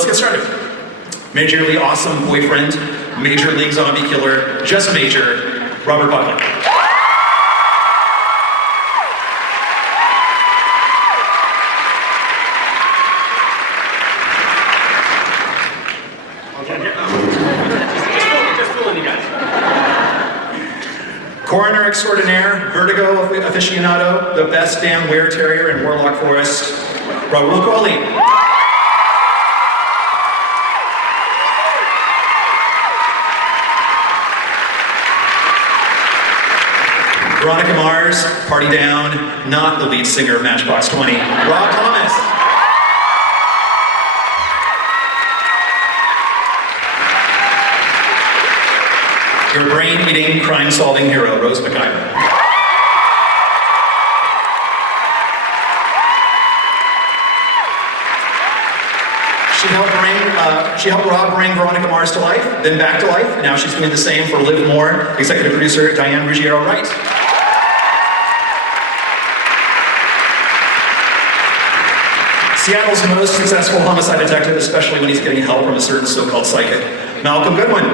let's get started. Majorly awesome boyfriend, Major League zombie killer, just Major, Robert Buckley. Coroner extraordinaire, Vertigo aficionado, the best damn were-terrier in Warlock Forest, Rahul Kohli. Veronica Mars, party down, not the lead singer of Matchbox 20, Rob Thomas. Your brain-eating, crime-solving hero, Rose McIver. She helped Rob bring Veronica Mars to life, then back to life, and now she's doing the same for Live More, executive producer Diane Ruggiero-Wright. Seattle's most successful homicide detective, especially when he's getting help from a certain so-called psychic, Malcolm Goodwin.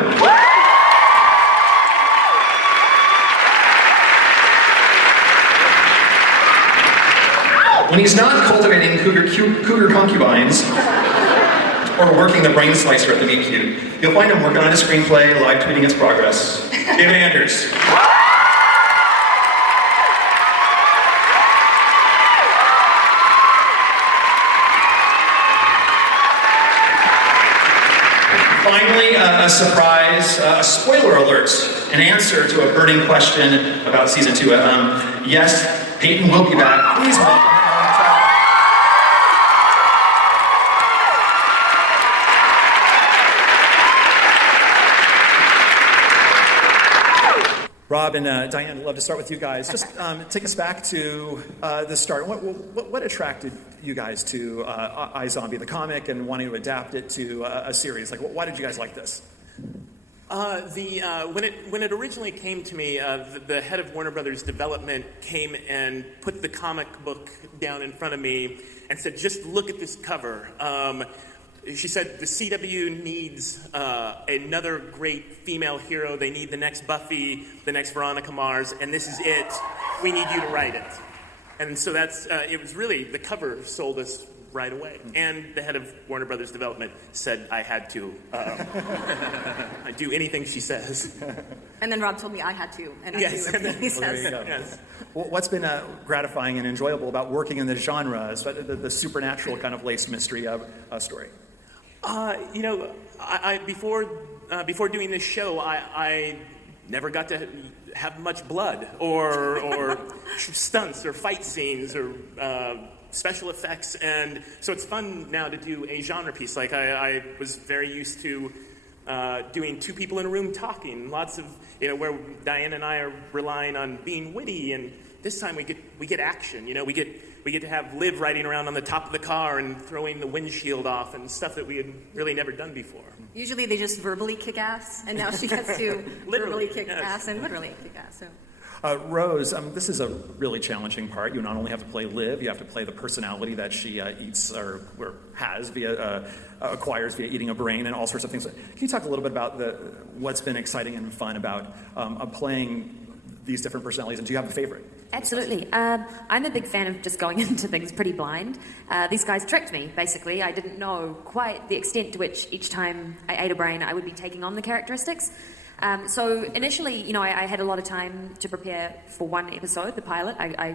When he's not cultivating cougar concubines or working the brain slicer at the meat cute, you'll find him working on his screenplay, live tweeting its progress. David Anders. Finally, a surprise, a spoiler alert, an answer to a burning question about season 2. Yes, Peyton will be back. Please welcome. Rob and Diane, I'd love to start with you guys. Just take us back to the start. What attracted you guys to iZombie, the comic, and wanting to adapt it to a series? Like, why did you guys like this? When it originally came to me, the head of Warner Brothers Development came and put the comic book down in front of me and said, "Just look at this cover." She said the CW needs another great female hero. They need the next Buffy, the next Veronica Mars, and this is it. We need you to write it. And so that's, it was really, the cover sold us right away. And the head of Warner Brothers Development said I had to do anything she says. And then Rob told me I had to, and I do everything he says. There you go. Yes. Well, what's been gratifying and enjoyable about working in the genre, the supernatural kind of lace mystery story? Before doing this show, I never got to have much blood or stunts or fight scenes or special effects, and so it's fun now to do a genre piece. Like I was very used to doing two people in a room talking, lots of where Diane and I are relying on being witty, and this time we get action. We get to have Liv riding around on the top of the car and throwing the windshield off and stuff that we had really never done before. Usually they just verbally kick ass, and now she gets to verbally kick ass and literally kick ass. So. Rose, this is a really challenging part. You not only have to play Liv, you have to play the personality that she eats or has acquires via eating a brain and all sorts of things. Can you talk a little bit about what's been exciting and fun about playing these different personalities, and do you have a favorite? Absolutely. I'm a big fan of just going into things pretty blind. These guys tricked me, basically. I didn't know quite the extent to which each time I ate a brain, I would be taking on the characteristics. So initially, I had a lot of time to prepare for one episode, the pilot. I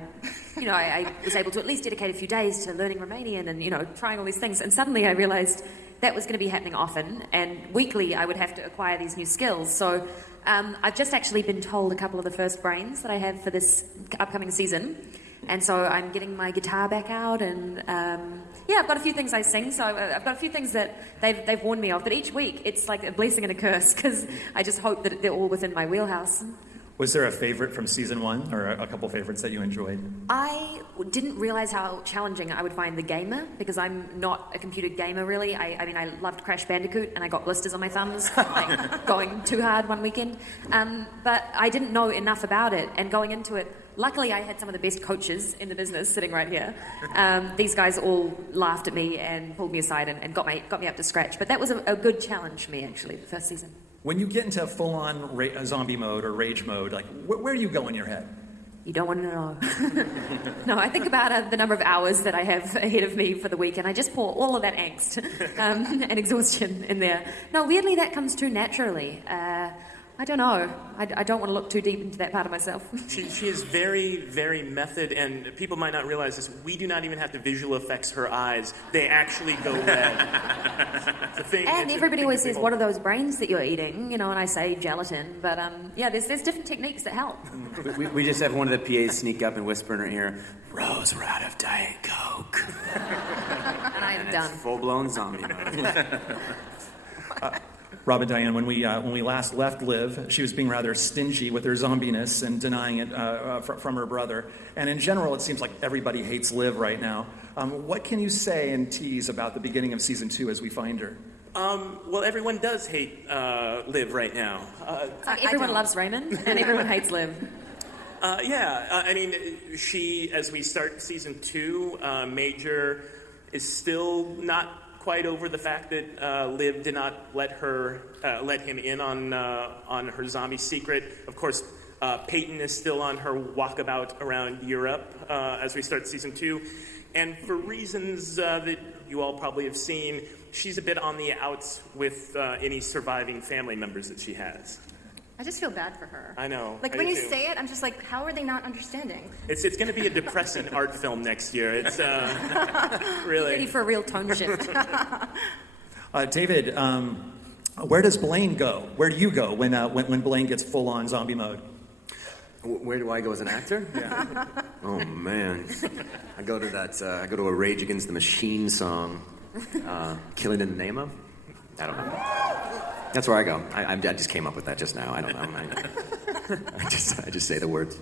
was able to at least dedicate a few days to learning Romanian and, trying all these things. And suddenly I realized that was going to be happening often, and weekly I would have to acquire these new skills. So I've just actually been told a couple of the first brains that I have for this upcoming season. And so I'm getting my guitar back out, and I've got a few things I sing, so I've got a few things that they've warned me of. But each week, it's like a blessing and a curse, because I just hope that they're all within my wheelhouse. Was there a favorite from season 1 or a couple favorites that you enjoyed? I didn't realize how challenging I would find the gamer, because I'm not a computer gamer really. I mean, I loved Crash Bandicoot and I got blisters on my thumbs for like going too hard one weekend. But I didn't know enough about it, and going into it, luckily I had some of the best coaches in the business sitting right here. These guys all laughed at me and pulled me aside and got me up to scratch. But that was a good challenge for me, actually, the first season. When you get into full-on zombie mode or rage mode, like where do you go in your head? You don't want to know. No, I think about the number of hours that I have ahead of me for the week, and I just pour all of that angst and exhaustion in there. No, weirdly, that comes too naturally. I don't know. I don't want to look too deep into that part of myself. She is very, very method, and people might not realize this. We do not even have to visual effects her eyes. They actually go red. It's a thing. And everybody always says, what are those brains that you're eating? You know, and I say gelatin. But yeah, there's different techniques that help. We just have one of the PAs sneak up and whisper in her ear, Rose, we're out of Diet Coke. And I am done. Full-blown zombie mode. Rob and Diane, when we last left Liv, she was being rather stingy with her zombiness and denying it from her brother. And in general, it seems like everybody hates Liv right now. What can you say and tease about the beginning of season 2 as we find her? Well, everyone does hate Liv right now. Everyone loves Raymond, and everyone hates Liv. I mean, she, as we start season 2, Major is still not quite over the fact that Liv did not let him in on her zombie secret. Of course, Peyton is still on her walkabout around Europe as we start season 2. And for reasons that you all probably have seen, she's a bit on the outs with any surviving family members that she has. I just feel bad for her. I know. Like, when you say it, I'm just like, how are they not understanding? It's going to be a depressing art film next year. It's really... Ready for a real tone shift. David, where does Blaine go? Where do you go when Blaine gets full-on zombie mode? Where do I go as an actor? Yeah. Oh, man. I go to a Rage Against the Machine song, Killing in the Name of? I don't know. That's where I go. I just came up with that just now. I don't know. I just say the words.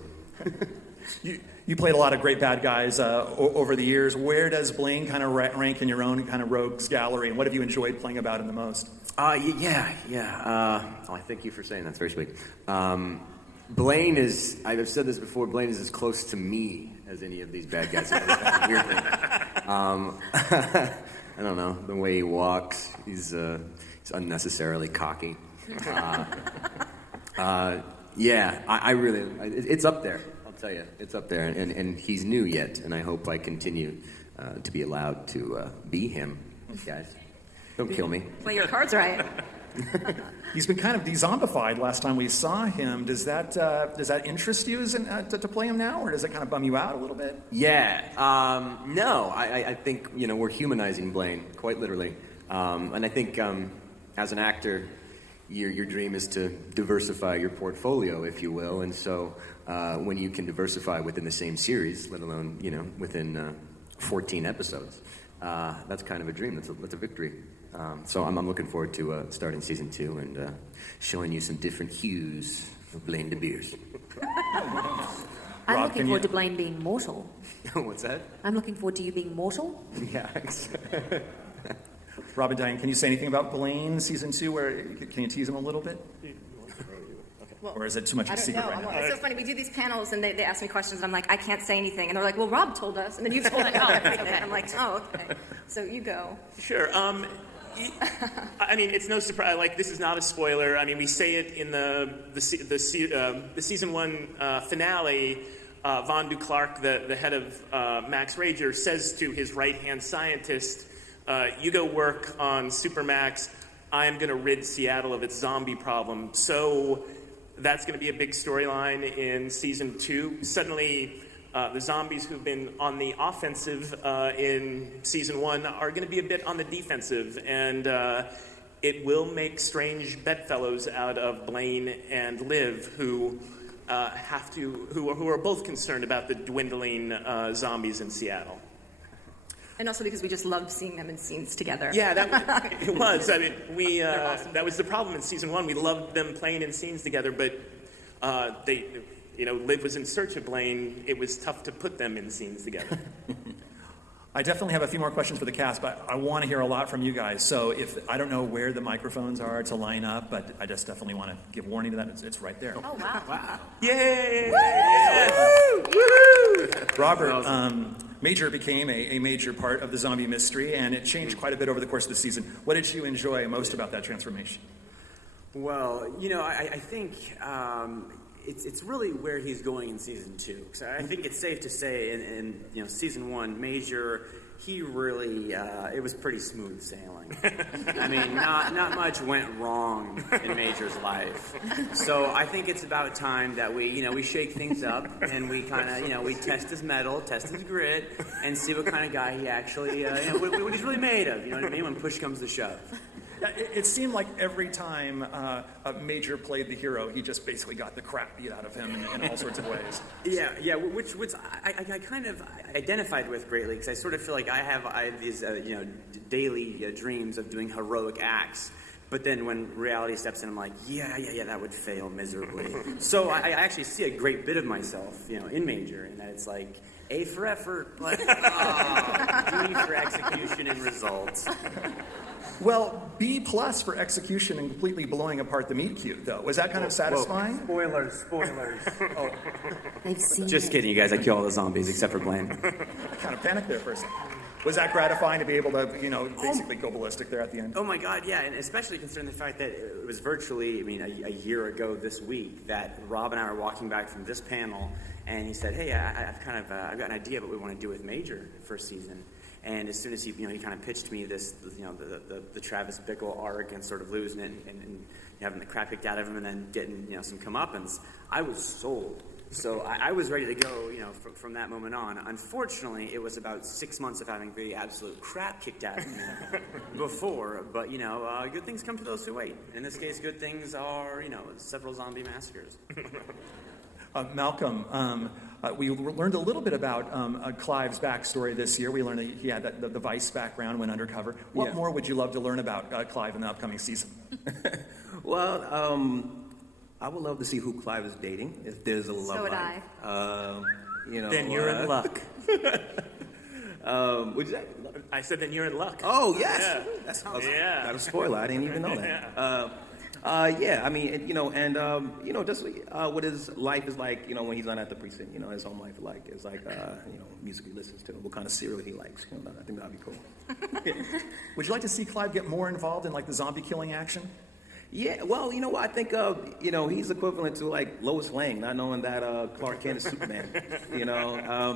You played a lot of great bad guys over the years. Where does Blaine kind of rank in your own kind of rogues gallery, and what have you enjoyed playing about him the most? Yeah. I thank you for saying that. That's very sweet. Blaine is, I've said this before, Blaine is as close to me as any of these bad guys. That's a weird thing. I don't know, the way he walks, he's unnecessarily cocky. I really, it's up there, I'll tell you. It's up there, and he's new yet, and I hope I continue to be allowed to be him. Guys, don't kill me. Play your cards right. He's been kind of de-zombified last time we saw him. Does that interest you to play him now, or does it kind of bum you out a little bit? Yeah. No, I think, we're humanizing Blaine, quite literally. And I think as an actor, your dream is to diversify your portfolio, if you will. And so when you can diversify within the same series, let alone, within 14 episodes, that's kind of a dream. That's a victory. So I'm looking forward to starting season 2 and showing you some different hues of Blaine de Beers. I'm looking forward to Blaine being mortal. What's that? I'm looking forward to you being mortal. Yeah. Rob and Diane, can you say anything about Blaine season 2? Can you tease him a little bit? Well, or is it too much of a secret right now? It's so funny. We do these panels, and they ask me questions, and I'm like, I can't say anything. And they're like, well, Rob told us, and then you told us everything. I'm like, oh, okay. So you go. Sure. I mean, it's no surprise. Like, this is not a spoiler. I mean, we say it in the season 1 finale. Von Du Clark, the head of Max Rager, says to his right-hand scientist, you go work on Supermax. I am going to rid Seattle of its zombie problem. So that's going to be a big storyline in season 2. Suddenly, the zombies who've been on the offensive in season 1 are going to be a bit on the defensive. And it will make strange bedfellows out of Blaine and Liv, who are both concerned about the dwindling zombies in Seattle. And also because we just loved seeing them in scenes together. Yeah, it was. I mean, They're awesome. that was the problem in season 1. We loved them playing in scenes together, but Liv was in search of Blaine. It was tough to put them in scenes together. I definitely have a few more questions for the cast, but I want to hear a lot from you guys. So I don't know where the microphones are to line up, but I just definitely want to give warning to that. It's right there. Oh, wow. Yay! Robert, Major became a major part of the zombie mystery, and it changed quite a bit over the course of the season. What did you enjoy most about that transformation? Well, I think it's really where he's going in season 2. So I think it's safe to say in season 1, Major, he really it was pretty smooth sailing. I mean, not much went wrong in Major's life. So I think it's about time that we shake things up and we kind of we test his mettle, test his grit, and see what kind of guy he actually what he's really made of. You know what I mean? When push comes to shove. It seemed like every time Major played the hero, he just basically got the crap beat out of him in all sorts of ways. Yeah, which I kind of identified with greatly, because I sort of feel like I have these daily dreams of doing heroic acts. But then when reality steps in, I'm like, yeah, that would fail miserably. So I actually see a great bit of myself, in Major, and that it's like A for effort, but D for execution and results. Well, B+ for execution and completely blowing apart the meet cute, though. Was that kind of satisfying? Spoilers. Oh. They've seen Just it. kidding, you guys. I kill all the zombies except for Blaine. I kind of panicked there for a second. Was that gratifying to be able to, basically go ballistic there at the end? Oh my God, yeah, and especially considering the fact that it was virtually, a year ago this week that Rob and I were walking back from this panel, and he said, "Hey, I've got an idea of what we want to do with Major first season." And as soon as he kind of pitched me this, the Travis Bickle arc and sort of losing it and having the crap kicked out of him and then getting some comeuppance, I was sold. So I was ready to go, from that moment on. Unfortunately, it was about 6 months of having the absolute crap kicked out of me before. But good things come to those who wait. In this case, good things are several zombie massacres. Malcolm, we learned a little bit about Clive's backstory this year. We learned that he had the Vice background, went undercover. What more would you love to learn about Clive in the upcoming season? Well, I would love to see who Clive is dating, if there's a love So would life. Then you're in luck. What'd you say? I said, then you're in luck. Oh, yes. Yeah. That sounds Yeah. Got a spoiler. I didn't even know that. Just what his life is like, when he's not at the precinct, his home life like is like, music he listens to, what kind of cereal he likes. I think that'd be cool. Would you like to see Clive get more involved in the zombie killing action? Yeah, well, I think, he's equivalent to, Lois Lane, not knowing that Clark Kent is Superman,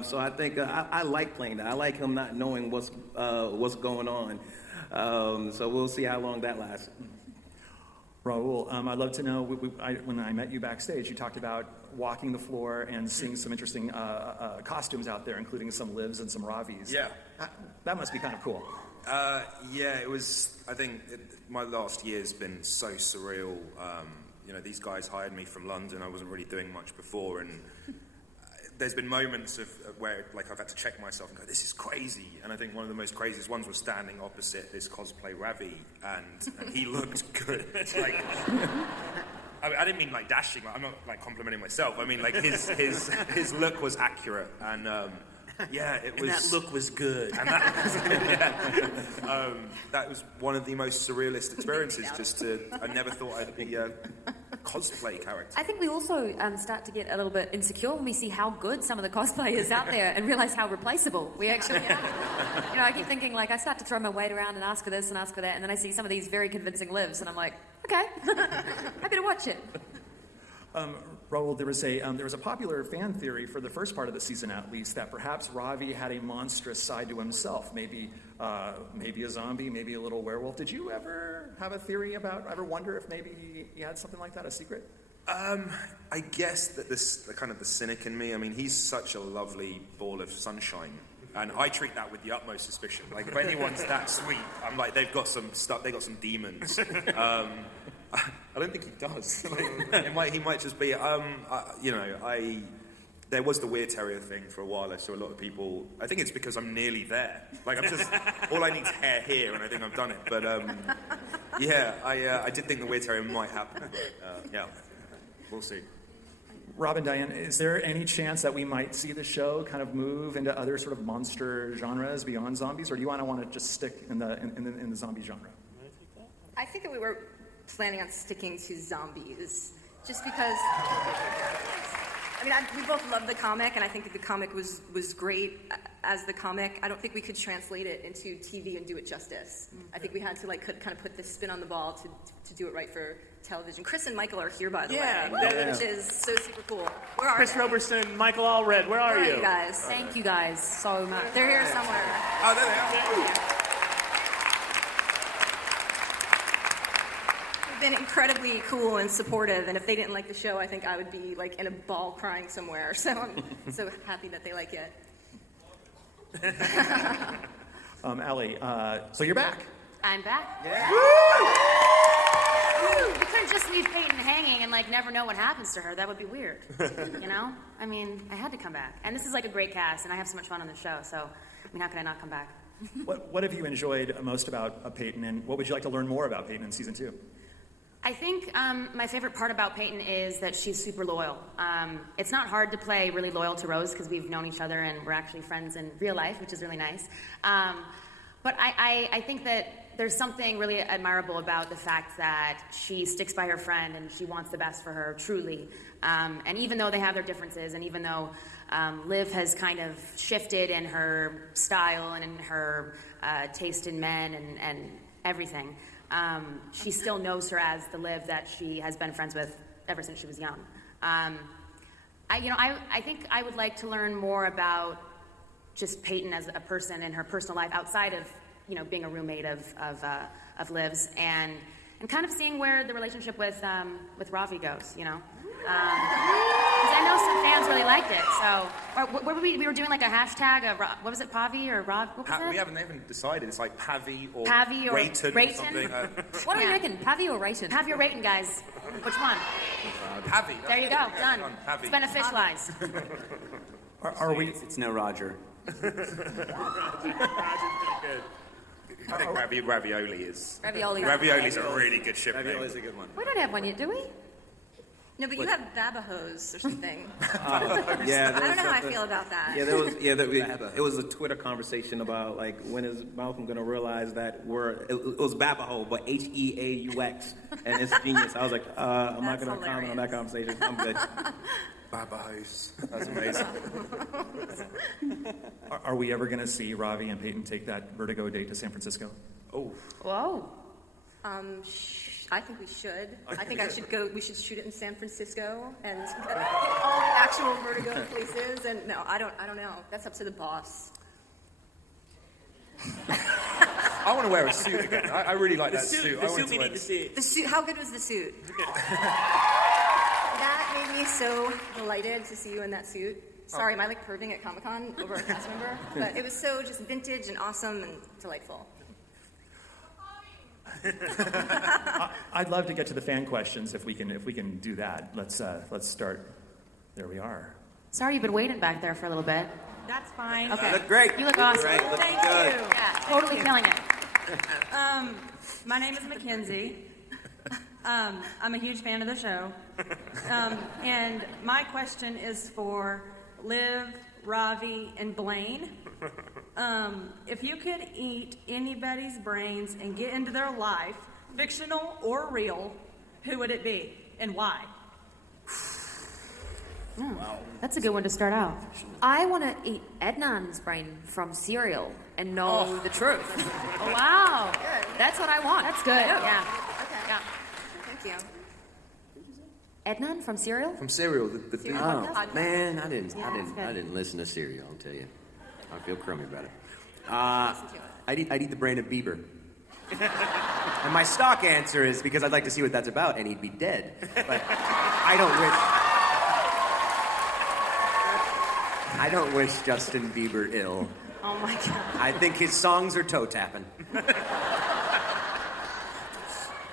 So I think I like playing that. I like him not knowing what's going on. So we'll see how long that lasts. Rahul, I'd love to know, when I met you backstage, you talked about walking the floor and seeing some interesting costumes out there, including some Livs and some Ravis. Yeah. That must be kind of cool. It was, I think, my last year's been so surreal. These guys hired me from London. I wasn't really doing much before, and there's been moments of where I've had to check myself and go, this is crazy. And I think one of the most craziest ones was standing opposite this cosplay Ravi, and he looked good. I didn't mean dashing. I'm not complimenting myself. I mean his look was accurate, and it was. And that look was good. And that was one of the most surrealist experiences. I never thought I'd be a cosplay character. I think we also start to get a little bit insecure when we see how good some of the cosplay is out there and realize how replaceable we actually are. I keep thinking, I start to throw my weight around and ask for this and ask for that, and then I see some of these very convincing Livs, and I'm like, okay, happy to watch it. Rahul, there was a popular fan theory for the first part of the season, at least, that perhaps Ravi had a monstrous side to himself. Maybe a zombie, maybe a little werewolf. Did you ever have a theory ever wonder if maybe he had something like that, a secret? I guess that the cynic in me. I mean, he's such a lovely ball of sunshine. And I treat that with the utmost suspicion. If anyone's that sweet, I'm like, they've got some stuff, they've got some demons. I don't think he does. He might just be, there was the weird terrier thing for a while. I saw a lot of people, I think it's because I'm nearly there. I'm just, all I need is hair here, and I think I've done it. But, I did think the weird terrier might happen. But, we'll see. Rob and Diane, is there any chance that we might see the show kind of move into other sort of monster genres beyond zombies, or do you want to just stick in the zombie genre? I think that we were planning on sticking to zombies, just because. I mean, we both love the comic, and I think that the comic was great as the comic. I don't think we could translate it into TV and do it justice. I think we had to kind of put this spin on the ball to do it right for television. Chris and Michael are here, by the way, which is so super cool. Where are Chris they? Roberson, Michael Allred, where are you? You guys? Thank you guys so much. They're here somewhere. Oh, there they are. They've been incredibly cool and supportive, and if they didn't like the show, I think I would be like in a ball crying somewhere. So I'm so happy that they like it. Allie, so you're back. I'm back. Yeah. We couldn't just leave Peyton hanging and never know what happens to her. That would be weird. You know? I mean, I had to come back. And this is a great cast, and I have so much fun on the show, so how can I not come back? What have you enjoyed most about Peyton, and what would you like to learn more about Peyton in season 2? I think my favorite part about Peyton is that she's super loyal. It's not hard to play really loyal to Rose because we've known each other and we're actually friends in real life, which is really nice. But I think that there's something really admirable about the fact that she sticks by her friend and she wants the best for her, truly. And even though they have their differences, and even though Liv has kind of shifted in her style and in her taste in men and everything, she still knows her as the Liv that she has been friends with ever since she was young. I think I would like to learn more about just Peyton as a person and her personal life outside of being a roommate of Liv's, and kind of seeing where the relationship with Ravi goes. Because I know some fans really liked it. So, what were we were doing a hashtag of what was it, Pavi or Rob? What was it? We haven't decided. It's like Pavi or Rayton or something. What are we making? Pavi or Rayton? Pavi or Rayton, guys. Which one? Pavi. There you go. Done. Pavi. It's been officialized. Are we? It's no Roger. Roger's pretty good. I think ravioli is. Ravioli's a really good ship name. Ravioli's a good one. We don't have one yet, do we? No, but you have babahos or something. Yeah, I don't know how I feel about that. Yeah, it was a Twitter conversation about when is Malcolm going to realize that it was Babaho, but Heaux, and it's genius. I was like, I'm not going to comment on that conversation. I'm good. Babahos. That's amazing. Are we ever going to see Ravi and Peyton take that Vertigo date to San Francisco? Oh. Whoa. I think we should. I think we should shoot it in San Francisco and all the actual Vertigo places. And no, I don't know. That's up to the boss. I want to wear a suit again. I really like that suit. The suit we need to see. The suit. How good was the suit? That made me so delighted to see you in that suit. Sorry, am I perving at Comic-Con over a cast member? But it was so just vintage and awesome and delightful. I'd love to get to the fan questions if we can do that. Let's start. There we are. Sorry, you've been waiting back there for a little bit. That's fine. Okay. You look great. You look awesome. Great. Looking Thank good. you. Yeah, totally killing it. My name is Mackenzie. I'm a huge fan of the show. And my question is for Liv, Ravi, and Blaine. If you could eat anybody's brains and get into their life, fictional or real, who would it be and why? Wow. That's a good one to start out. I want to eat Ednan's brain from Serial and know the truth. Oh, wow. Good. That's what I want. That's good. Yeah. Okay. Yeah. Thank you. Ednan from Serial? From Serial, the Serial oh, podcast? man, I didn't listen to Serial. I'll tell you, I feel crummy about it. I'd eat the brain of Bieber. And my stock answer is because I'd like to see what that's about, and he'd be dead. But I don't wish Justin Bieber ill. Oh my God. I think his songs are toe tapping.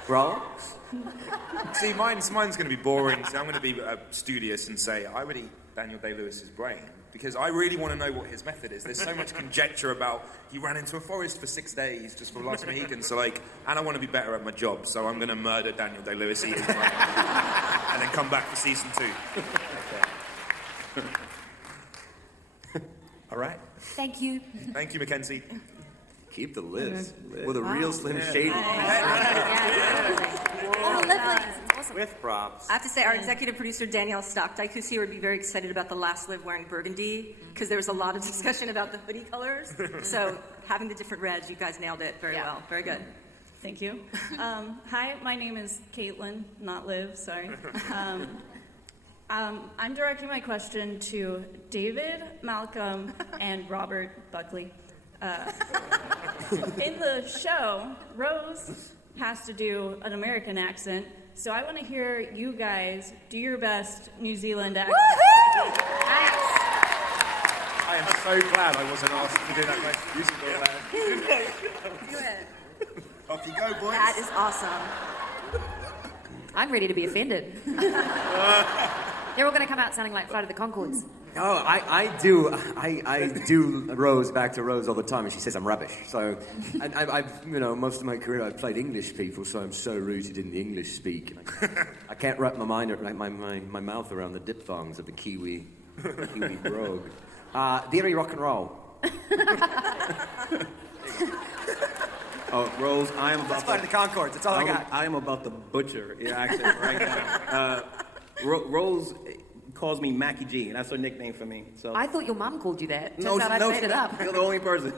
Rahul? See, mine's going to be boring, so I'm going to be studious and say I would eat Daniel Day-Lewis's brain because I really want to know what his method is. There's so much conjecture about he ran into a forest for 6 days just for Last Mohican, so and I want to be better at my job, so I'm going to murder Daniel Day-Lewis, eat his brain, and then come back for season 2. All right. Thank you. Thank you, Mackenzie. Keep the Liz with a real Slim Shady. Oh, lovely. Awesome. With props. I have to say, our executive producer, Danielle Stockdyke, who's here, would be very excited about the last Liv wearing burgundy, because there was a lot of discussion about the hoodie colors. So having the different reds, you guys nailed it very well. Very good. Thank you. Hi, my name is Caitlin, not Liv, sorry. I'm directing my question to David, Malcolm, and Robert Buckley. In the show, Rose has to do an American accent, so I want to hear you guys do your best New Zealand accent. I am so glad I wasn't asked to do that question. Do it. Off you go, boys. That is awesome. I'm ready to be offended. They're all going to come out sounding like Flight of the Conchords. Oh, I do Rose back to Rose all the time, and she says I'm rubbish. So, I've most of my career I've played English people, so I'm so rooted in the English speak. I can't wrap my mind, my mouth around the diphthongs of the Kiwi brogue. Very rock and roll. Oh, Rose, I am about That's Flight of the Conchords. That's all I got. I am about to butcher your accent right now. Rose calls me Mackie G, and that's her nickname for me. So I thought your mum called you that. Turns out I made it up. You're the only person.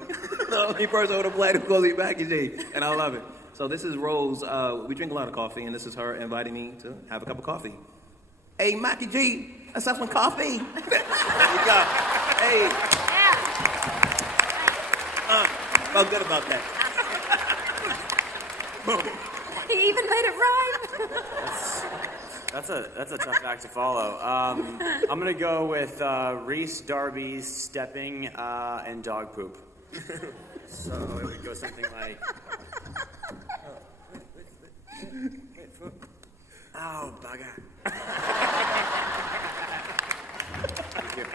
The only person on the planet who calls me Mackie G, and I love it. So this is Rose. We drink a lot of coffee, and this is her inviting me to have a cup of coffee. Hey, Mackie G, let's have some coffee. There you go. Hey. Felt good about that. He even made it rhyme. That's a tough act to follow. I'm gonna go with Reese Darby's stepping and dog poop. So it would go something like, oh bugger. Thank you.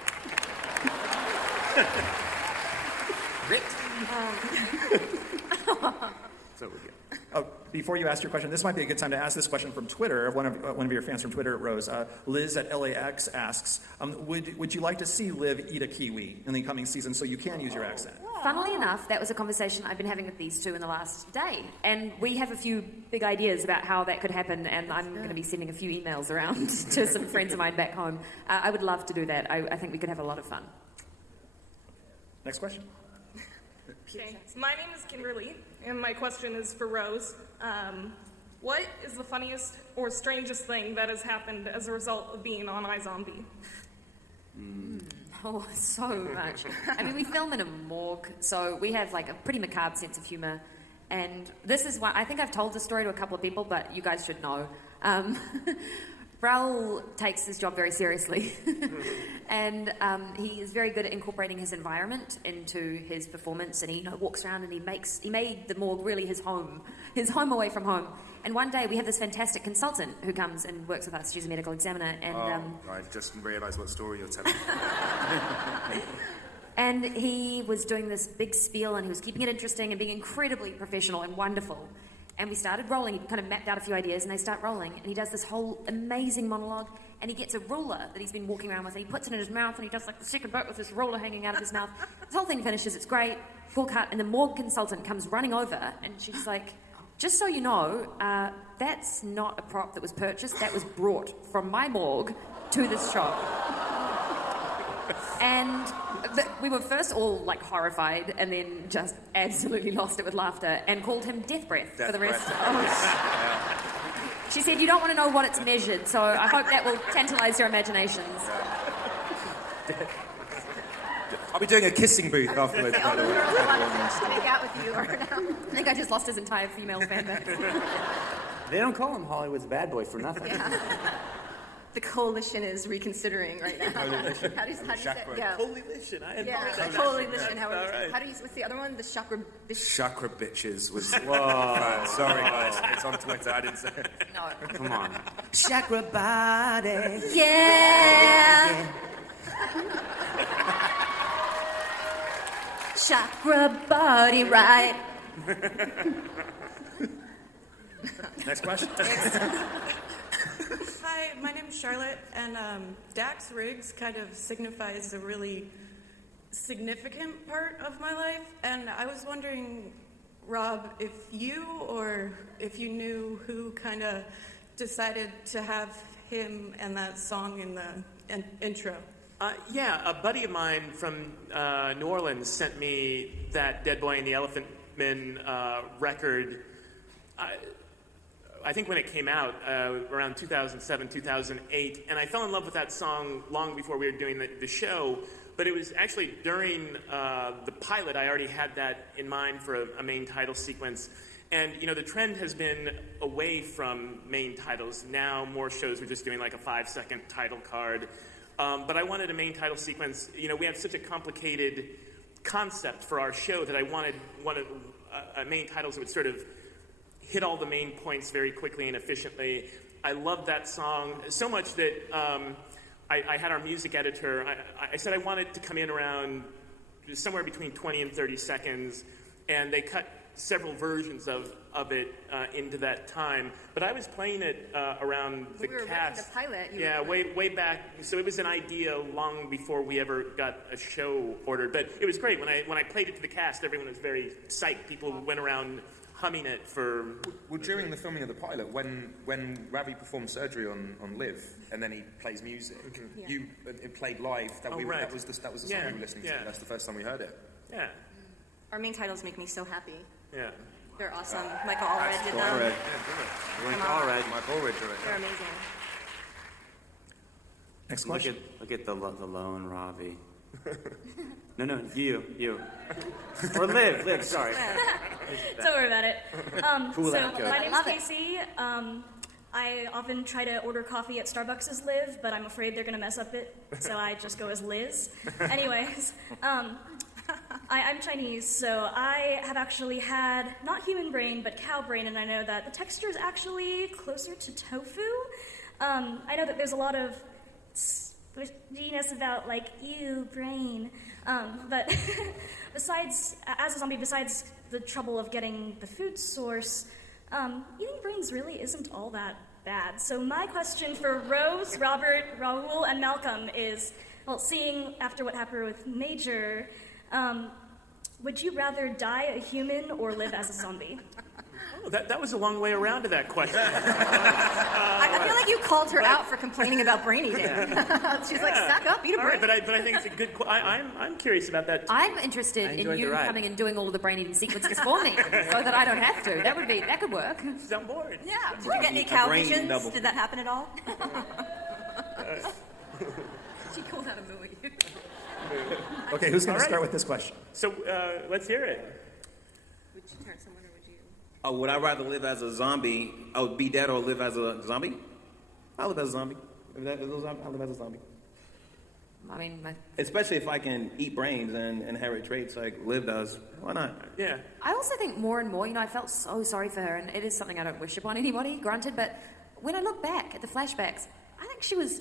So we go. Oh, before you ask your question, this might be a good time to ask this question from Twitter. One of your fans from Twitter, Rose. Liz at LAX asks, would you like to see Liv eat a kiwi in the coming season so you can use your accent? Funnily enough, that was a conversation I've been having with these two in the last day. And we have a few big ideas about how that could happen, and I'm going to be sending a few emails around to some friends of mine back home. I would love to do that. I think we could have a lot of fun. Next question. Okay. My name is Kimberly, and my question is for Rose. What is the funniest or strangest thing that has happened as a result of being on iZombie? Oh, so much. I mean, we film in a morgue, so we have like a pretty macabre sense of humour. And this is why I think I've told this story to a couple of people, but you guys should know. Rahul takes his job very seriously, and he is very good at incorporating his environment into his performance. And he walks around and he made the morgue really his home away from home. And one day we have this fantastic consultant who comes and works with us. She's a medical examiner, and I just realised what story you're telling. and he was doing this big spiel, and he was keeping it interesting and being incredibly professional and wonderful. And we started rolling. He kind of mapped out a few ideas, and they start rolling. And he does this whole amazing monologue, and he gets a ruler that he's been walking around with, and he puts it in his mouth, and he does like the second bit with this ruler hanging out of his mouth. This whole thing finishes. It's great. Full cut, and the morgue consultant comes running over, and she's like, "Just so you know, that's not a prop that was purchased. That was brought from my morgue to this shop." And we were first all like horrified, and then just absolutely lost it with laughter, and called him Death Breath for the rest. She said, "You don't want to know what it's measured, so I hope that will tantalise your imaginations." I'll be doing a kissing booth afterwards. Say, By the way. to make out with you right now. I think I just lost his entire female fan base. They don't call him Hollywood's bad boy for nothing. Yeah. The coalition is reconsidering right now. Coalition. How do you say it? Yeah. Coalition. I Coalition. How do you? What's the other one? The chakra. Chakra bitches was. Whoa. Sorry, guys. It's on Twitter. I didn't say it. No. Come on. Chakra body. Yeah. Chakra body right. Next question. Hi, my name is Charlotte, and Dax Riggs kind of signifies a really significant part of my life, and I was wondering, Rob, if you knew who kind of decided to have him and that song in the intro. Yeah, a buddy of mine from New Orleans sent me that Dead Boy and the Elephant Men record. I think when it came out, around 2007, 2008, and I fell in love with that song long before we were doing the show, but it was actually during the pilot I already had that in mind for a main title sequence. And, the trend has been away from main titles. Now more shows are just doing like a 5-second title card. But I wanted a main title sequence. We have such a complicated concept for our show that I wanted main titles that would sort of hit all the main points very quickly and efficiently. I loved that song so much that I had our music editor. I said I wanted to come in around somewhere between 20 and 30 seconds, and they cut several versions of it into that time. But I was playing it around the cast. We were writing the pilot. Yeah, way back. So it was an idea long before we ever got a show ordered. But it was great. When I played it to the cast, everyone was very psyched. People went around humming it for... Well, during the filming of the pilot, when Ravi performed Surgery on Live, and then he plays music, it played live. That was the song we were listening to. That's the first time we heard it. Yeah. Our main titles make me so happy. Yeah. They're awesome. Michael Allred did them. Michael Allred directed. They're amazing. Next question. Look at the lone Ravi. No, you. Or Liv, sorry. Don't worry about it. Cool, so my name's Love it. Casey. I often try to order coffee at Starbucks as Liv, but I'm afraid they're going to mess up it, so I just go as Liz. Anyways, I'm Chinese, so I have actually had not human brain, but cow brain, and I know that the texture is actually closer to tofu. I know that there's a lot of squishiness about, ew, brain. But besides the trouble of getting the food source, eating brains really isn't all that bad. So my question for Rose, Robert, Rahul, and Malcolm is, seeing after what happened with Major, would you rather die a human or live as a zombie? Oh, that was a long way around to that question. I feel like you called her out for complaining about brain eating. She's like, suck up, eat a brain. Right, but I think it's a good I'm curious about that too. I'm interested in you coming and doing all of the brain eating sequences for me, so that I don't have to. That could work. She's on board. Yeah. Did you get any cow visions? double. Did that happen at all? She called out a movie. Okay, who's going to start with this question? So let's hear it. Would you turn someone or would you? Oh, would I rather live as a zombie? I would be dead or live as a zombie? I'll live as a zombie. I'll live as a zombie. I mean, Especially if I can eat brains and inherit traits like Liv does. Why not? Yeah. I also think more and more, I felt so sorry for her, and it is something I don't wish upon anybody, granted, but when I look back at the flashbacks, I think she was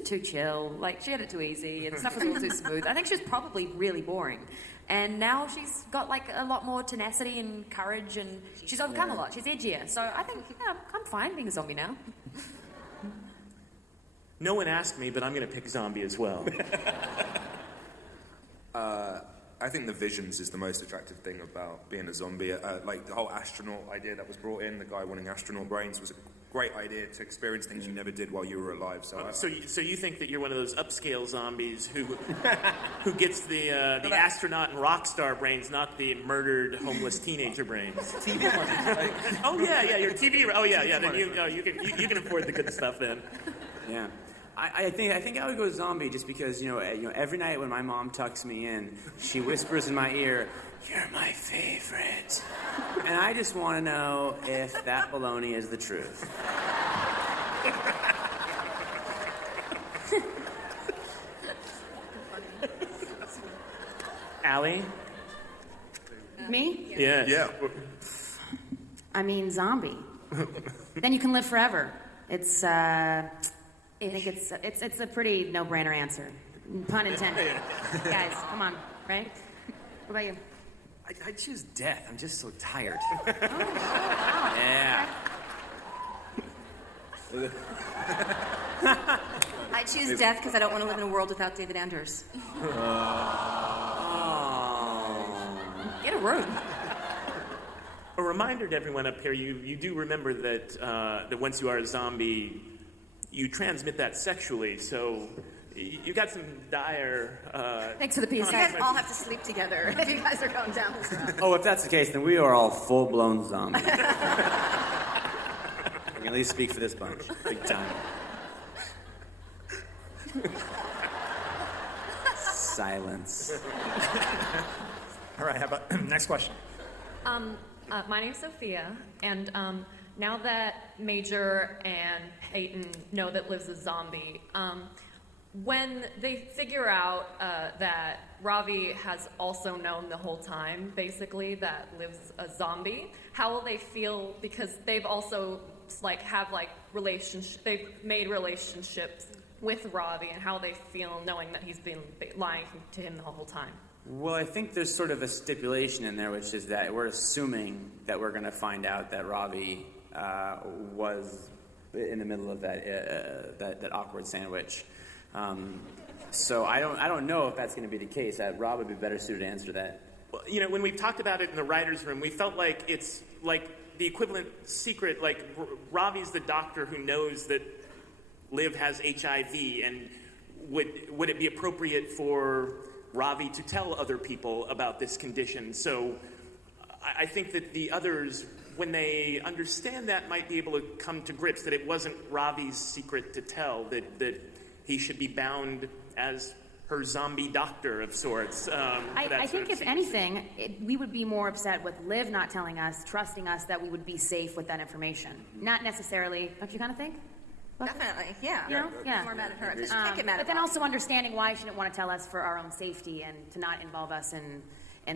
too chill, she had it too easy, and stuff was all too smooth. I think she was probably really boring. And now she's got, a lot more tenacity and courage, and she's overcome a lot. She's edgier. So I think, I'm fine being a zombie now. No one asked me, but I'm going to pick zombie as well. I think the visions is the most attractive thing about being a zombie. The whole astronaut idea that was brought in, the guy wanting astronaut brains, was a great idea to experience things you never did while you were alive. So you think that you're one of those upscale zombies who gets the astronaut and rock star brains, not the murdered homeless teenager brains? TV money. Oh yeah, your TV. Oh yeah. Then you can afford the good stuff then. Yeah. I think I would go zombie just because every night when my mom tucks me in, she whispers in my ear, "You're my favorite," and I just want to know if that baloney is the truth. Allie? Me? Yeah. I mean, zombie. Then you can live forever. I think it's a pretty no-brainer answer. Pun intended. Guys, come on, right? What about you? I choose death. I'm just so tired. Yeah. I choose death because I don't want to live in a world without David Anders. no room. A reminder to everyone up here, you do remember that once you are a zombie, you transmit that sexually, so you got some dire... Thanks for the PSA. You guys all have to sleep together if you guys are going down this road. Oh, if that's the case, then we are all full-blown zombies. We can at least speak for this bunch. Big time. Silence. All right, how about next question? My name's Sophia, and now that Major and Peyton know that Liv's a zombie, when they figure out that Ravi has also known the whole time, basically, that Liv's a zombie, how will they feel? Because they've also they've made relationships with Ravi, and how they feel knowing that he's been lying to him the whole time. Well, I think there's sort of a stipulation in there, which is that we're assuming that we're going to find out that Ravi was in the middle of that awkward sandwich. So I don't know if that's going to be the case. Rob would be better suited to answer that. Well, when we've talked about it in the writer's room, we felt like it's like the equivalent secret, like Ravi's the doctor who knows that Liv has HIV, and would it be appropriate for Ravi to tell other people about this condition? So I think that the others, when they understand that, might be able to come to grips that it wasn't Ravi's secret to tell, that he should be bound as her zombie doctor of sorts. I think if anything, we would be more upset with Liv not telling us, trusting us that we would be safe with that information. Not necessarily, don't you kind of think? Definitely, yeah. You know? Yeah. More mad at her. Just can't get mad but at then Rob. also understanding why she didn't want to tell us for our own safety and to not involve us in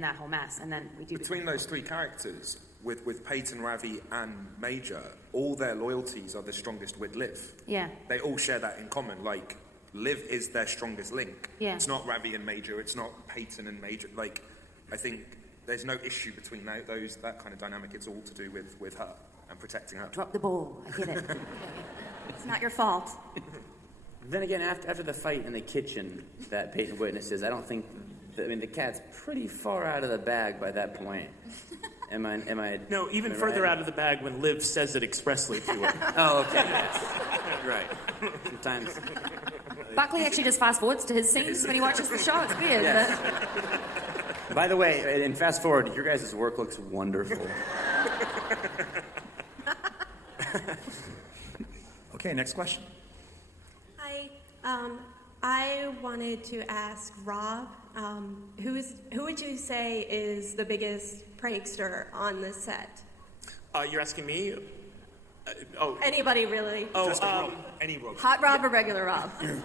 that whole mess. And then we do Between those three characters, with Peyton, Ravi, and Major, all their loyalties are the strongest with Liv. Yeah. They all share that in common. Like, Liv is their strongest link. Yeah. It's not Ravi and Major. It's not Peyton and Major. Like, I think there's no issue between that kind of dynamic. It's all to do with her and protecting her. Drop the ball. I get it. It's not your fault. Then again, after the fight in the kitchen that Peyton witnesses, I don't think... the cat's pretty far out of the bag by that point. Am I? No, even further out of the bag when Liv says it expressly to her. Oh, okay. Yes. Right. Sometimes. Buckley actually just fast forwards to his scenes when he watches the show. It's weird. Yes. By the way, and fast forward, your guys' work looks wonderful. Okay, next question. Hi. I wanted to ask Rob, who would you say is the biggest prankster on the set? You're asking me? Anybody, really. Any Rob. Hot Rob or regular Rob? Yeah.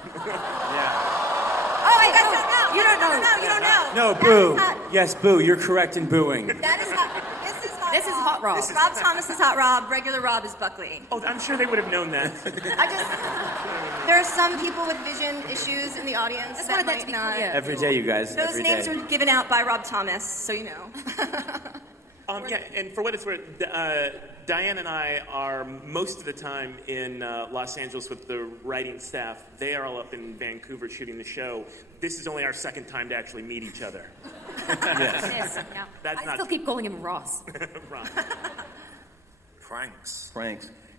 Oh, wait, that's not, no. You don't know. You don't know. No, That boo. is not- Yes, boo. You're correct in booing. That is not. This is hot. This is Hot Rob. Rob Thomas is Hot Rob. Regular Rob is Buckley. Oh, I'm sure they would have known that. There are some people with vision issues in the audience. Just that wanted that might to be not. clear. Every day, you guys. Those every names day. were given out by Rob Thomas, so you know. Yeah, and for what it's worth, Diane and I are most of the time in Los Angeles with the writing staff. They are all up in Vancouver shooting the show. This is only our second time to actually meet each other. Yes. It is. Yeah. That's I not- still keep calling him Ross. Right. Pranks.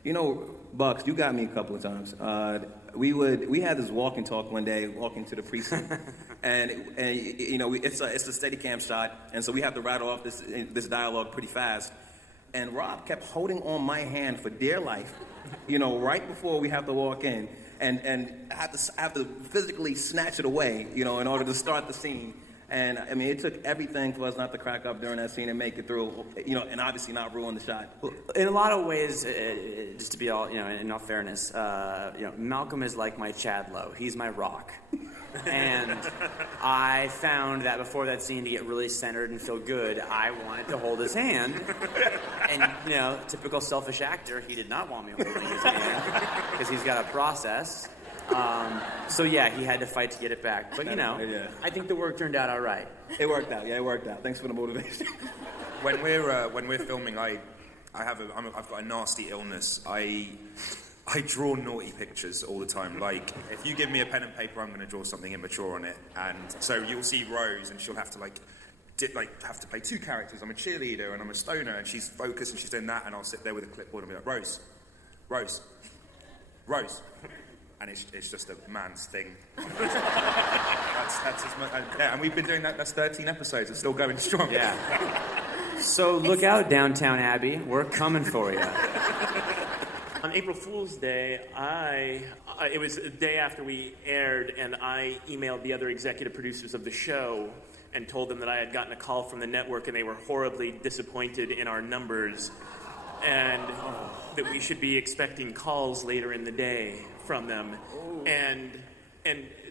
You know, Bucks, you got me a couple of times. We had this walk and talk one day, walking to the precinct, and you know, it's a Steadicam shot, and so we have to rattle off this dialogue pretty fast. And Rob kept holding on my hand for dear life, you know, right before we have to walk in, and I have to physically snatch it away, you know, in order to start the scene. And I mean, it took everything for us not to crack up during that scene and make it through, you know, and obviously not ruin the shot. In a lot of ways, just to be all, you know, in all fairness, you know, Malcolm is like my Chad Lowe. He's my rock. And I found that before that scene, to get really centered and feel good, I wanted to hold his hand. And, you know, typical selfish actor, he did not want me holding his hand because he's got a process. So yeah, he had to fight to get it back. But you know, Yeah. I think the work turned out all right. It worked out. Yeah, it worked out. Thanks for the motivation. When we're filming, I've got a nasty illness. I draw naughty pictures all the time. Like, if you give me a pen and paper, I'm going to draw something immature on it. And so you'll see Rose, and she'll have to, like, have to play two characters. I'm a cheerleader and I'm a stoner, and she's focused and she's doing that, and I'll sit there with a clipboard and be like, Rose, Rose, Rose. And it's just a man's thing. that's as much, and we've been doing that. That's 13 episodes. It's still going strong. Yeah. So look out, Downtown Abbey. We're coming for you. On April Fool's Day, it was a day after we aired, and I emailed the other executive producers of the show and told them that I had gotten a call from the network and they were horribly disappointed in our numbers, and that we should be expecting calls later in the day from them. And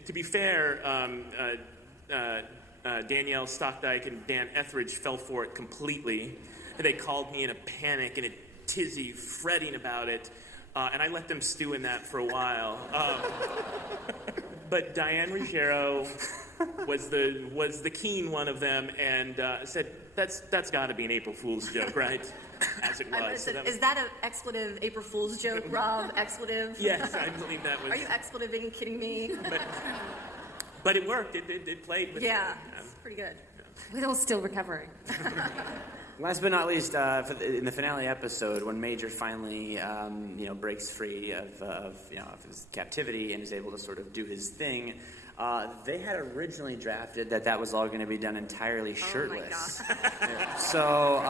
to be fair, Danielle Stockdyke and Dan Etheridge fell for it completely. They called me in a panic and a tizzy, fretting about it, and I let them stew in that for a while. But Diane Ruggiero was the keen one of them, and said, "That's got to be an April Fool's joke, right?" As it was. Is that an expletive April Fool's joke, Rob? Expletive? Yes, I believe that was. Are you expletiving kidding me? But it worked. It played. But, yeah, it's pretty good. We're all still recovering. Last but not least, in the finale episode, when Major finally, breaks free of his captivity and is able to sort of do his thing, they had originally drafted that was all going to be done entirely shirtless. Oh my God. So,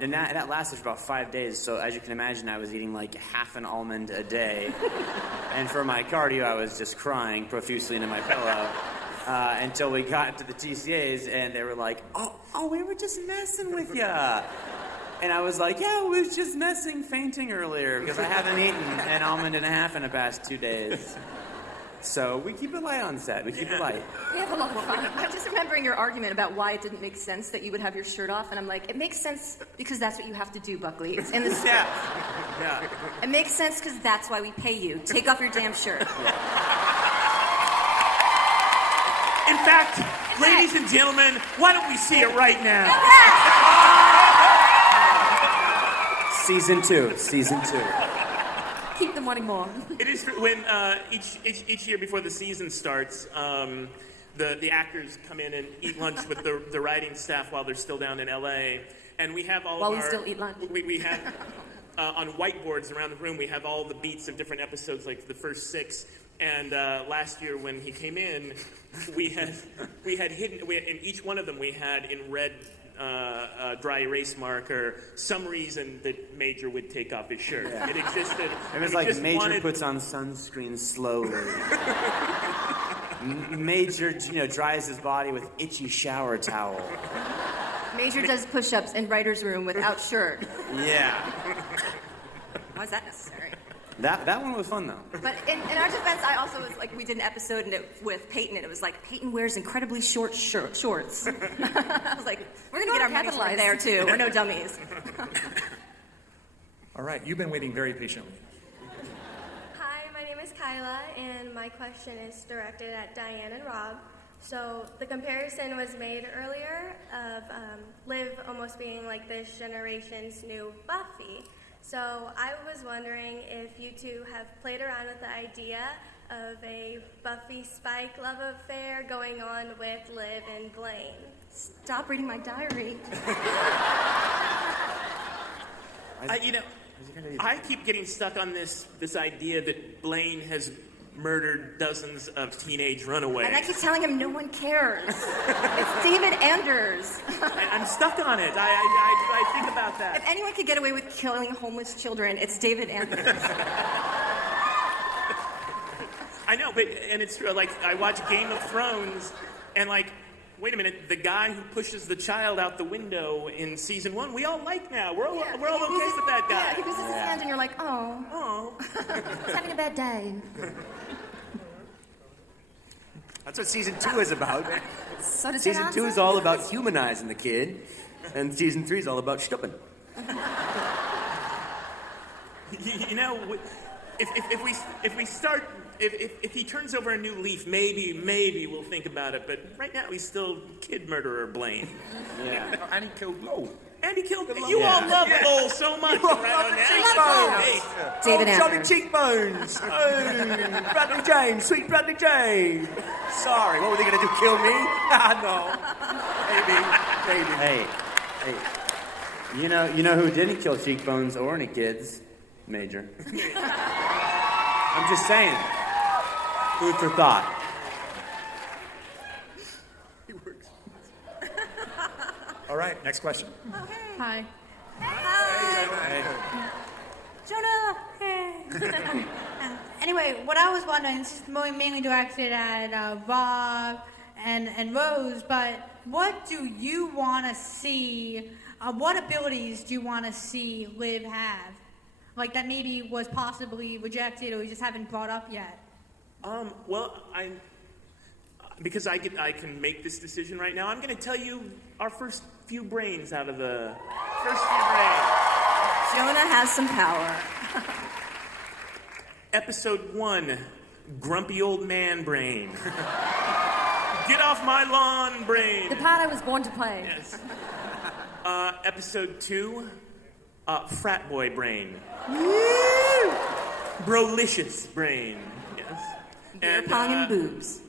and that lasted for about 5 days. So, as you can imagine, I was eating like half an almond a day, and for my cardio, I was just crying profusely into my pillow. Until we got to the TCAs, and they were like, oh, we were just messing with ya. And I was like, yeah, we was just fainting earlier, because I haven't eaten an almond and a half in the past 2 days. So we keep it light on set. We keep it light. We have a lot of fun. I'm just remembering your argument about why it didn't make sense that you would have your shirt off, and I'm like, it makes sense because that's what you have to do, Buckley. It's in the script. Yeah. It makes sense because that's why we pay you. Take off your damn shirt. In fact, ladies and gentlemen, why don't we see it right now? Season 2. Keep them wanting more. It is when each year before the season starts, the actors come in and eat lunch with the writing staff while they're still down in LA, and we have all while of we our, still eat lunch. We have on whiteboards around the room. We have all the beats of different episodes, like the first 6. And last year when he came in, we had hidden in each one of them we had in red dry erase marker some reason that Major would take off his shirt. Yeah. It existed. It was like Major puts on sunscreen slowly. Major, dries his body with itchy shower towel. Major does push-ups in writer's room without shirt. Yeah. Why is that necessary? That one was fun, though. But in our defense, I also was like, we did an episode with Peyton, and it was like, Peyton wears incredibly short shorts. I was like, we're going to get our money's worth there, too. We're no dummies. All right, you've been waiting very patiently. Hi, my name is Kyla, and my question is directed at Diane and Rob. So the comparison was made earlier of Liv almost being like this generation's new Buffy. So I was wondering if you two have played around with the idea of a Buffy Spike love affair going on with Liv and Blaine. Stop reading my diary. I keep getting stuck on this idea that Blaine has murdered dozens of teenage runaways. And I keep telling him no one cares. It's David Anders. I'm stuck on it. I think about that. If anyone could get away with killing homeless children, it's David Anders. I know, and it's true. Like, I watch Game of Thrones, and wait a minute, the guy who pushes the child out the window in season 1, we all like now. We're all okay with that guy. Yeah, he loses his hand, and you're like, oh. He's having a bad day. That's what season 2 is about. So Season 2 is all about humanizing the kid, and season 3 is all about stupping. If he turns over a new leaf, maybe we'll think about it. But right now, he's still kid murderer Blaine. Yeah. And he killed Lowell. And he killed. You all love Lowell so much. David Johnny Cheekbones. Oh, Bradley James, sweet Bradley James. Sorry, what were they going to do? Kill me? No. Maybe. Hey, you know who didn't kill Cheekbones or any kids? Major. I'm just saying. Food for thought. All right, next question. Hi. Jonah! Hey. Anyway, what I was wondering, this is mainly directed at Rob and Rose, but what do you want to see, what abilities do you want to see Liv have? Like that maybe was possibly rejected or you just haven't brought up yet? Well, because I can make this decision right now, I'm going to tell you our first few brains out of the first few brains. Jonah has some power. Episode 1, Grumpy Old Man Brain. Get off my lawn, brain. The part I was born to play. Yes. Episode 2, Frat Boy Brain. Brolicious Brain. Yes. Beer pong and boobs.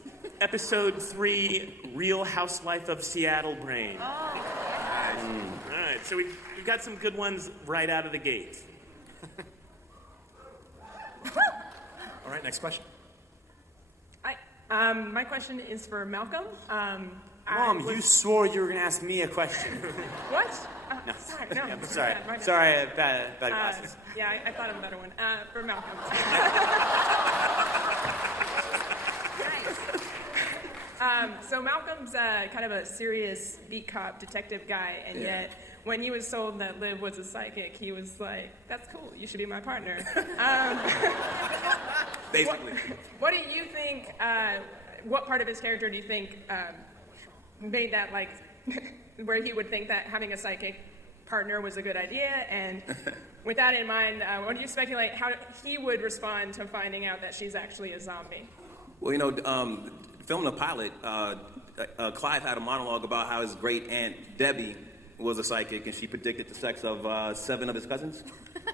Episode 3, Real Housewife of Seattle Brain. All right, so we've got some good ones right out of the gate. All right, next question. Hi. My question is for Malcolm. Mom, you swore you were going to ask me a question. What? No. Sorry, no. I'm sorry. My bad. Sorry, bad glasses. Yeah, I thought of a better one. For Malcolm. So Malcolm's kind of a serious beat cop detective guy, and yet when he was told that Liv was a psychic, he was like, "That's cool. You should be my partner." Basically. What do you think? What part of his character do you think made that like where he would think that having a psychic partner was a good idea? And with that in mind, what do you speculate how he would respond to finding out that she's actually a zombie? Well, filming the pilot, Clive had a monologue about how his great aunt Debbie was a psychic, and she predicted the sex of 7 of his cousins.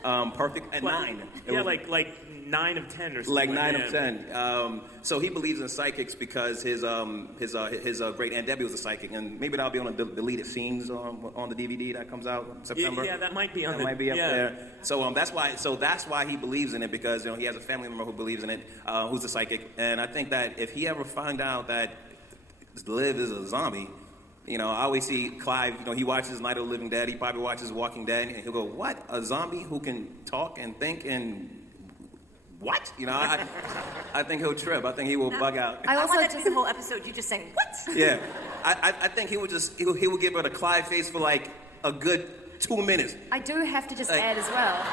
Perfect at 9. Like 9 of 10 or something. Like 9 of 10. So he believes in psychics because his great aunt Debbie was a psychic, and maybe that'll be on the deleted scenes on the DVD that comes out in September. Yeah, that might be on. That might be up there. So that's why he believes in it, because he has a family member who believes in it, who's a psychic, and I think that if he ever find out that Liv is a zombie. I always see Clive, he watches Night of the Living Dead, he probably watches Walking Dead, and he'll go, what? A zombie who can talk and think and what? I think he'll trip. I think he will bug out. I want that to be the whole episode, you just saying, what? Yeah. I think he would give it a Clive face for like a good 2 minutes. I do have to just add as well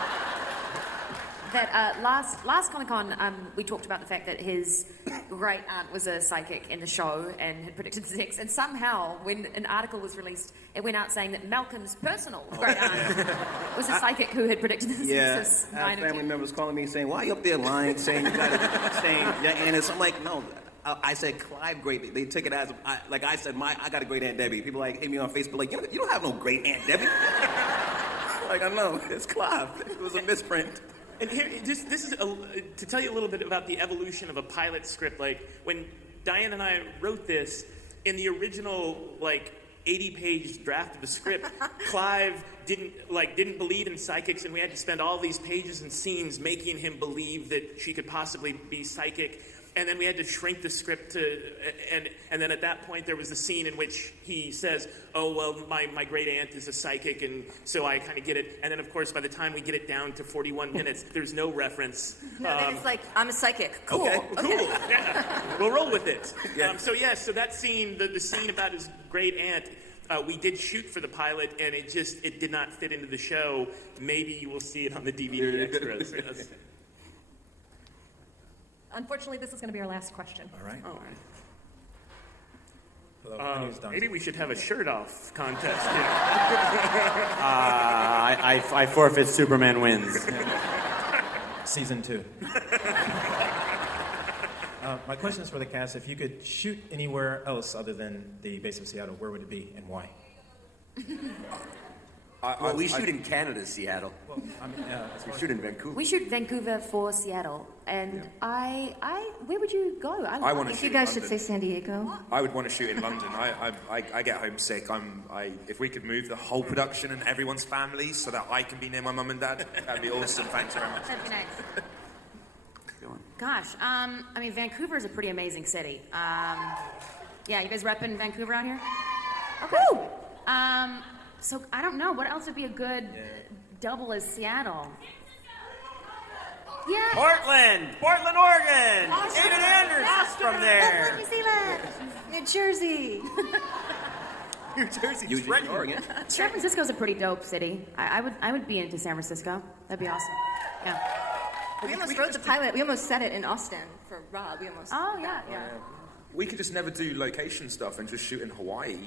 that last Comic-Con, we talked about the fact that his great aunt was a psychic in the show and had predicted sex, and somehow when an article was released, it went out saying that Malcolm's personal great aunt was a psychic who had predicted the sex of 9 I of have family 10. members calling me saying, why are you up there lying, saying your aunt is? I'm like, no. I said Clive great. They took it as, like I said, I got a great Aunt Debbie. People hit me on Facebook like, you don't have no great Aunt Debbie. Like, I know, it's Clive. It was a misprint. And here, this is to tell you a little bit about the evolution of a pilot script. Like when Diane and I wrote this, in the original 80-page draft of the script, Clive didn't believe in psychics, and we had to spend all these pages and scenes making him believe that she could possibly be psychic. And then we had to shrink the script and then at that point there was the scene in which he says, oh, well, my great aunt is a psychic, and so I kind of get it. And then, of course, by the time we get it down to 41 minutes, there's no reference. No, then it's like, I'm a psychic. Cool. Okay, cool. Yeah. We'll roll with it. Yeah. So that scene, the scene about his great aunt, we did shoot for the pilot, and it did not fit into the show. Maybe you will see it on the DVD extras. Yes. Unfortunately, this is going to be our last question. All right. Maybe we should have a shirt-off contest. I forfeit. Superman wins. Season 2. My question is for the cast. If you could shoot anywhere else other than the base of Seattle, where would it be and why? We shoot in Canada, Seattle. Well, we shoot in Vancouver. We shoot Vancouver for Seattle, and where would you go? I want to think shoot you guys in should London. say San Diego. I would want to shoot in London. I get homesick. If we could move the whole production and everyone's families so that I can be near my mum and dad, that'd be awesome. Thanks very much. That'd be nice. Gosh, I mean, Vancouver is a pretty amazing city. Yeah, you guys repping Vancouver out here? Okay. So I don't know. What else would be a good double as Seattle? Yeah. Portland, Oregon. Aiden Anders from there. New Zealand. New Jersey. New Jersey. Eugene, Oregon. San Francisco's a pretty dope city. I would be into San Francisco. That'd be awesome. Yeah. We almost wrote the pilot. We almost said it in Austin for Rob. Oh yeah. We could just never do location stuff and just shoot in Hawaii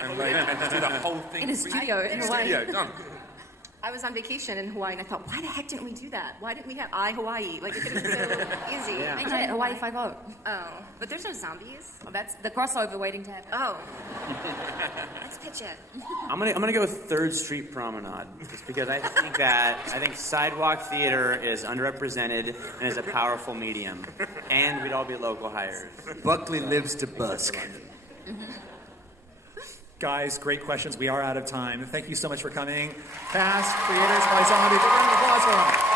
and just do the whole thing. In a studio in Hawaii. Studio, done. I was on vacation in Hawaii, and I thought, why the heck didn't we do that? Why didn't we have Hawaii? Like, it could have been so easy. They did it, Hawaii 5-0. Oh, but there's no zombies. Oh, that's the crossover waiting to happen. Oh. Let's pitch it. I'm gonna go with 3rd Street Promenade, just because I think sidewalk theater is underrepresented and is a powerful medium, and we'd all be local hires. Buckley lives to busk. Guys, great questions. We are out of time. Thank you so much for coming. Cast, creators, iZombie. Big round of applause for them.